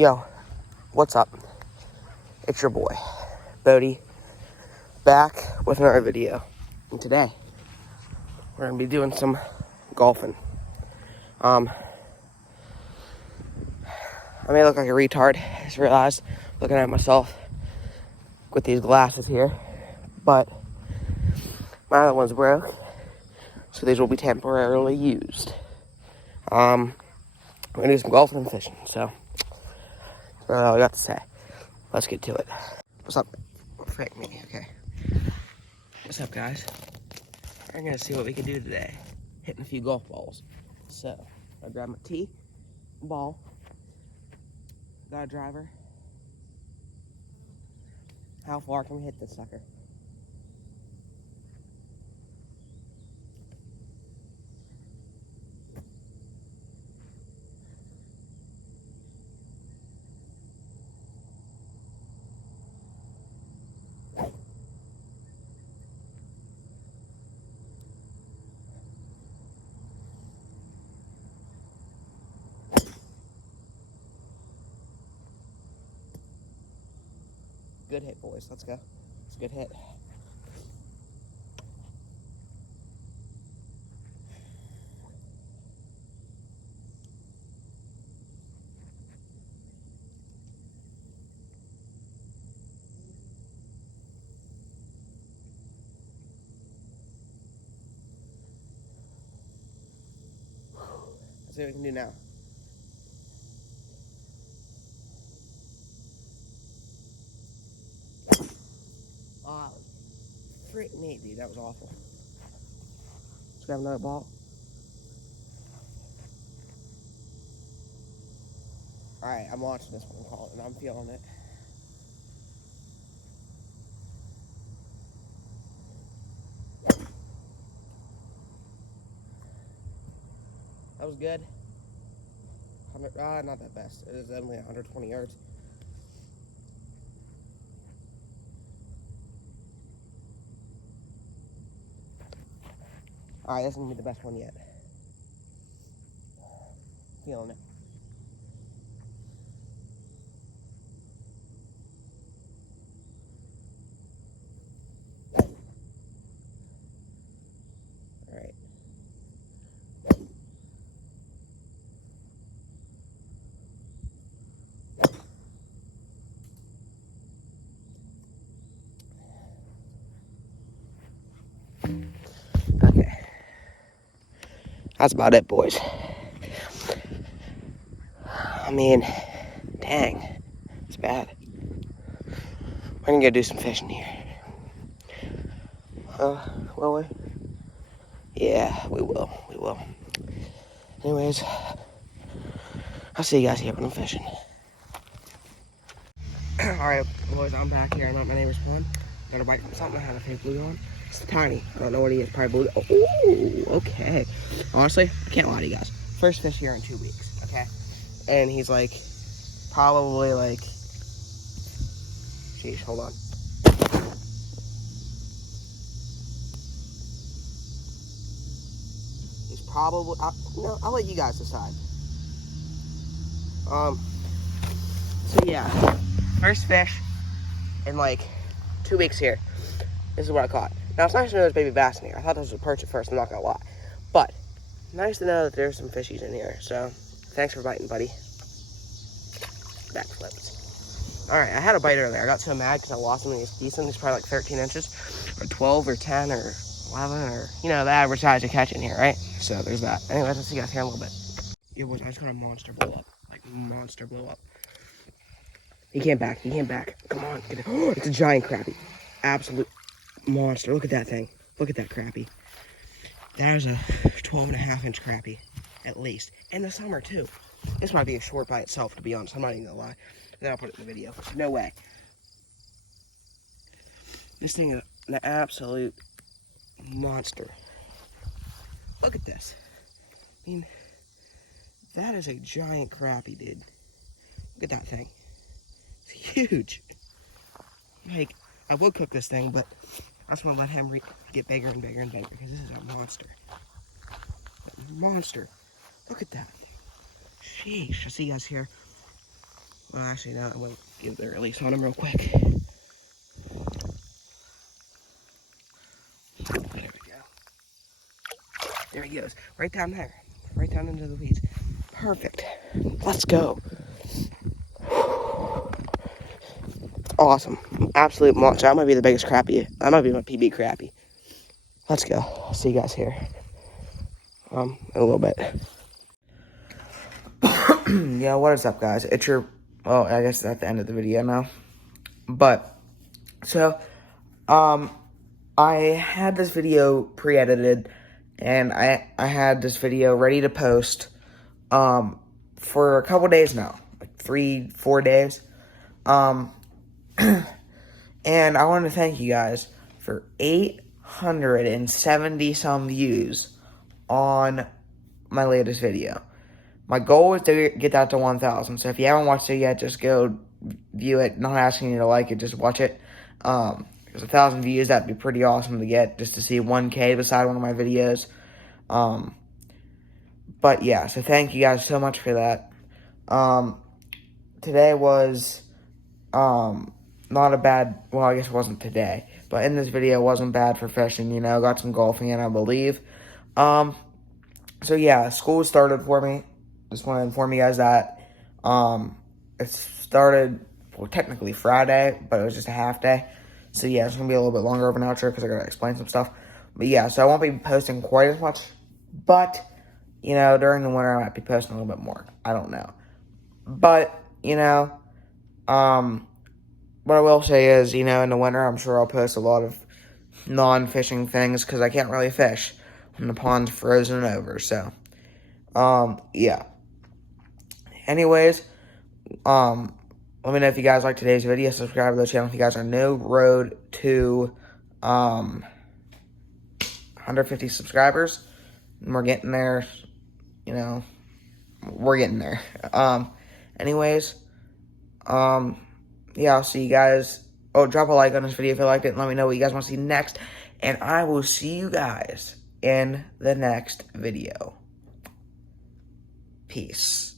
Yo, what's up? It's your boy, Bodie, back with another video. And today, we're going to be doing some golfing. I may look like a retard, I just realized, looking at myself with these glasses here. But my other one's broke, so these will be temporarily used. We're going to do some golfing and fishing, so that's all I got to say. Let's get to it. What's up? Frick me, okay. What's up, guys? We're gonna see what we can do today. Hitting a few golf balls. So, I grab my tee, ball, got a driver. How far can we hit this sucker? Good hit, boys. Let's go. It's a good hit. Let's see what we can do now. Oh, frick me, dude. That was awful. Let's grab another ball. Alright, I'm watching this one, and I'm feeling it. That was good. Not that best. It was only 120 yards. Alright, this is going to be the best one yet. Feeling it. Alright. Okay. That's about it, boys. I mean, dang. It's bad. We're gonna go do some fishing here. Will we? Yeah, we will. We will. Anyways, I'll see you guys here when I'm fishing. Alright, boys, I'm back here. I'm at my neighbor's pond. Got a bite from something. I had a fake blue on. It's tiny. I don't know what he is. Probably blue. Oh, okay. Honestly, I can't lie to you guys. First fish here in 2 weeks, okay? And he's like, probably like, sheesh, hold on. He's probably, I'll let you guys decide. So yeah, first fish in like 2 weeks here. This is what I caught. Now it's nice to know there's baby bass in here. I thought this was a perch at first, I'm not gonna lie. But, nice to know that there's some fishies in here. So, thanks for biting, buddy. Backflips. Alright, I had a bite earlier. I got so mad because I lost him and he's decent. He's probably like 13 inches, or 12, or 10, or 11, or, you know, the average size you catch in here, right? So, there's that. Anyways, I'll see you guys here in a little bit. Yo, boys, I just got a monster blow up. Like, monster blow up. He came back. He came back. Come on. Get it. Oh, it's a giant crappie. Absolute monster. Look at that thing. Look at that crappie. That is a 12.5-inch crappie, at least. In the summer, too. This might be a short by itself, to be honest. I'm not even gonna lie. Then I'll put it in the video. No way. This thing is an absolute monster. Look at this. I mean, that is a giant crappie, dude. Look at that thing. It's huge. Like, I would cook this thing, but I just want to let him get bigger and bigger and bigger because this is a monster. Monster. Look at that. Sheesh. I'll see you guys here Well, actually, no, I'm going to give the release on him real quick. There we go. There he goes. Right down there. Right down into the weeds. Perfect. Let's go. Awesome. Absolute monster. That might be the biggest crappie. That might be my PB crappie. Let's go. I'll see you guys here. In a little bit. Yeah, what is up, guys? It's your... Well, I guess it's at the end of the video now. But, so, I had this video pre-edited, and I had this video ready to post, for a couple days now. Like 3-4 days. And I want to thank you guys for 870 some views on my latest video. My goal is to get that to 1,000. So if you haven't watched it yet, just go view it. Not asking you to like it, just watch it. Because 1,000 views, that'd be pretty awesome to get, just to see 1K beside one of my videos. But yeah, so thank you guys so much for that. Today was not a bad, well, I guess it wasn't today, but in this video it wasn't bad for fishing, you know, got some golfing in, I believe. So yeah, school started for me. Just want to inform you guys that it started, well, technically Friday, but it was just a half day. So yeah, it's going to be a little bit longer of an outro because I got to explain some stuff. But yeah, so I won't be posting quite as much, but, you know, during the winter I might be posting a little bit more. I don't know. But, you know, what I will say is, you know, in the winter I'm sure I'll post a lot of non-fishing things because I can't really fish when the pond's frozen over, so, yeah. Anyways, let me know if you guys like today's video. Subscribe to the channel if you guys are new. Road to 150 subscribers. And we're getting there. You know, we're getting there. Anyways, yeah, I'll see you guys. Oh, drop a like on this video if you liked it, and let me know what you guys want to see next. And I will see you guys in the next video. Peace.